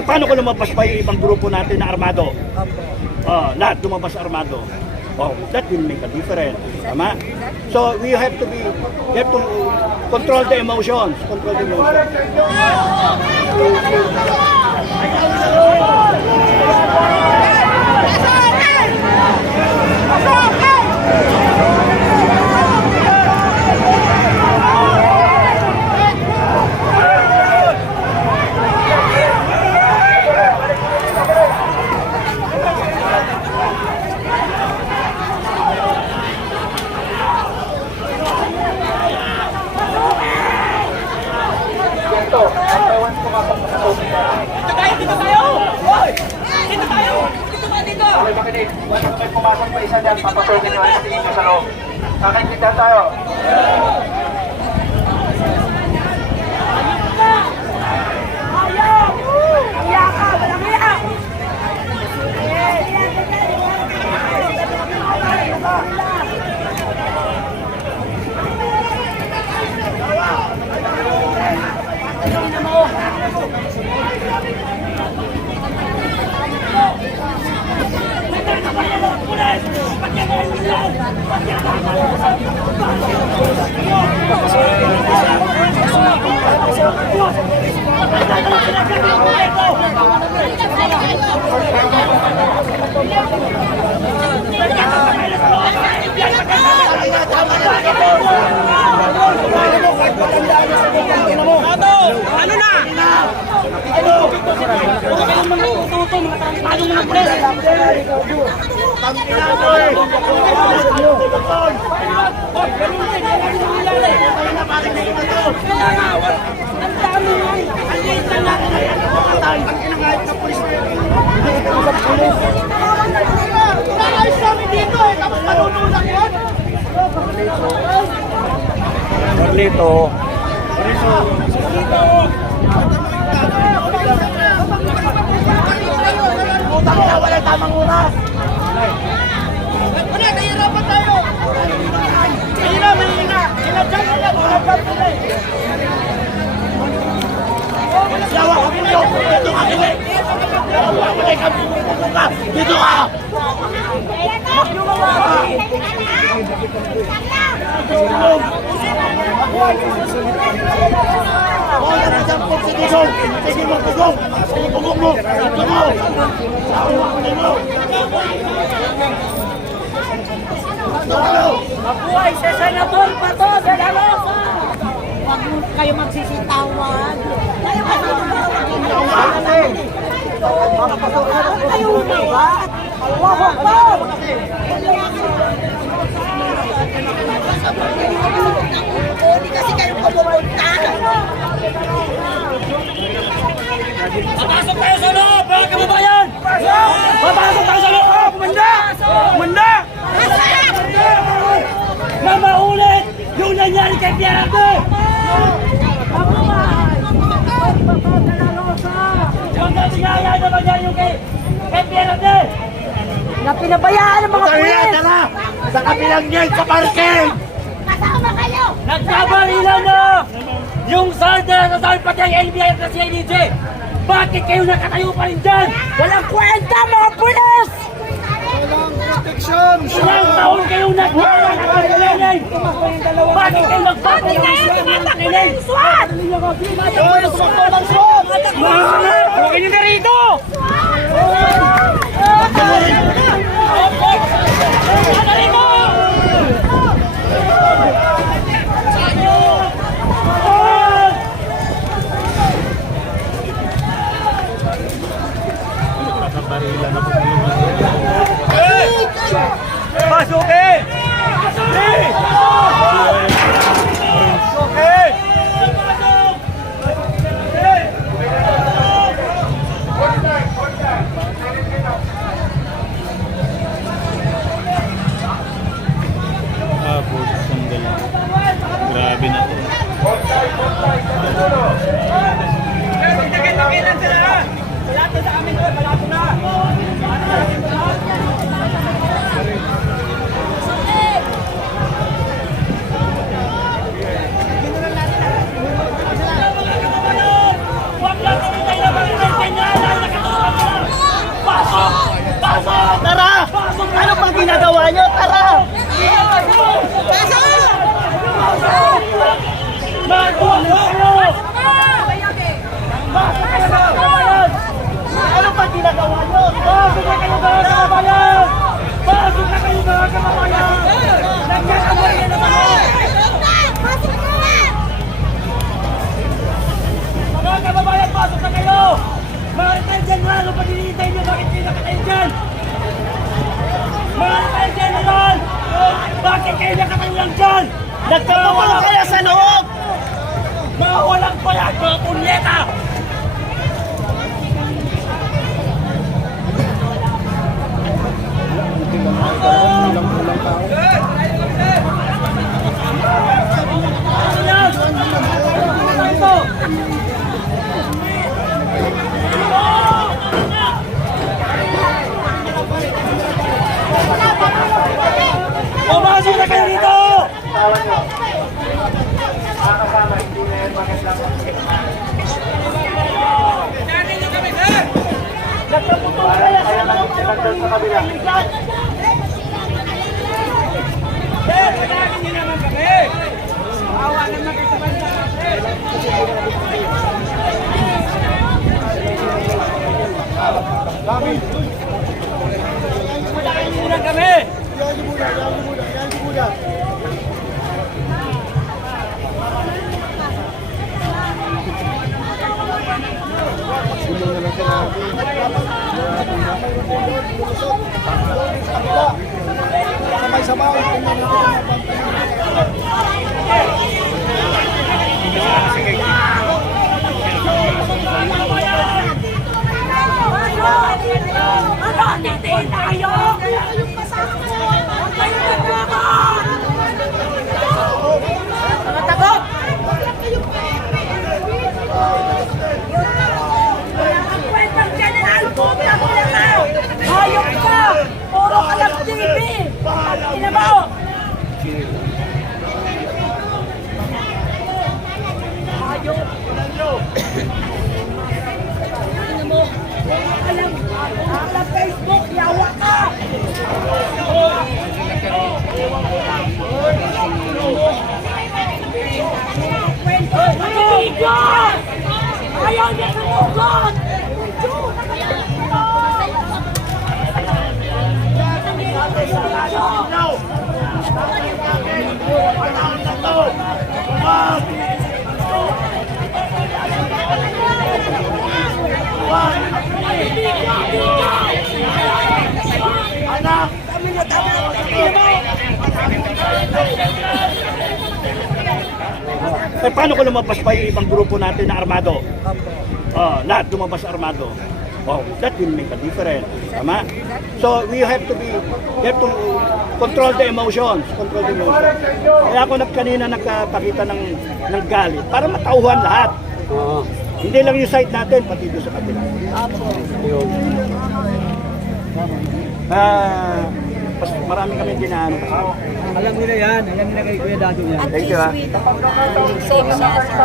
Eh, paano kung lumabas pa yung ibang grupo natin na armado? Lahat lumabas armado. Oh, that will make a difference. Tama? So, we have to control the emotions. Control the emotions. Dito tayo! Hoy! Dito tayo! Dito ba dito? Okay, makinig. Wala may pumasok pa isa dyan, papasukin nyo ang tingin nyo sa loob. Nakikita tayo. Ayaw! Iya ka! Walang iya! Ano na? Huwag kayong mga tuto, mga tarantado, mga pulis. Carlito. Wala tamang oras. Wala, nahihirapan tayo. Mahina. Sinadyan nila, mga pagpila. Yawa ka mo yun. Dito ka kili. Dito ka. Wala na dyan po si Dugong. Sige mo, Dugong. Sige mo, mo. Ito mo. Mabuhay sa Senador Pato de la Rosa! Huwag kayo magsisitawag. Kayo umiwat! Wawag po! Hindi kasi kayo pumunta! Papasok tayo sa loob, mga kababayan! Papasok tayo sa loob! Kumanda! Kumanda! Na maulit yung nangyari kay Pierde! Yung nangyari na mangyari yung kay Pierde! Na pinabayaan ng mga pulis! Tara! Sa kabilang gate sa parking! Kasama kayo! Nagkabalilan na! Yung salda na sabi pati ang NBI at si CIDJ! Bakit kayo nakatayo pa rin dyan? Walang kwenta mga pulis! Ilang taon kayong nagkakalilan? Bakit kayo Bakit kayo tumatakbo ng SWAT? Huwag niyo na rito! Sandali mo! Pasukin! Grabe na to. Tigil-tigilan sila! Balato sa amin doon, balato na! Huwag lang kami tayo na mga Ano pa ginagawa nyo? Pasok na kayo mga kababayan! Pasok na kayo mga kababayan! Nagkakamali na naman! Mga kababayan, pasok na kayo! Mga retired general, ano pa dinihintay nyo? Bakit kayo nakatayo dyan? Mga retired general! Bakit kayo nakatayo lang dyan? Nagkatawa kaya sa loob! Mga walang bayan, mga punyeta! Ano yan? Ano ito? Pumasok na kayo dito! Tawan nyo. Mga kasama, hindi na yan magandang para kaya lang sinandal sa kabila. Muna kami! Ano? Titiin tayo! Yung kasama ko! Huwag kayong nagkakot! Mga tagot! Ang kwentang general, puta mo lang na! Hayop ka! Puro ka lang TV! Ina mo! Hayop! Ina mo! Alam Facebook, yawa ka! Matigas! Ayaw niya sumugot! Anak! Eh, paano kung lumabas pa yung ibang grupo natin na armado? Lahat lumabas armado. Oh, that will make a difference. Tama? So, we have to control the emotions. Control the emotions. Kaya ako kanina nagpakita ng galit para matauhan lahat. Hindi lang yung side natin, pati doon sa kabila. Marami kami dinaan. Alam nila yan, alam nila kay Kuya Dado yan. At least we save siya sa...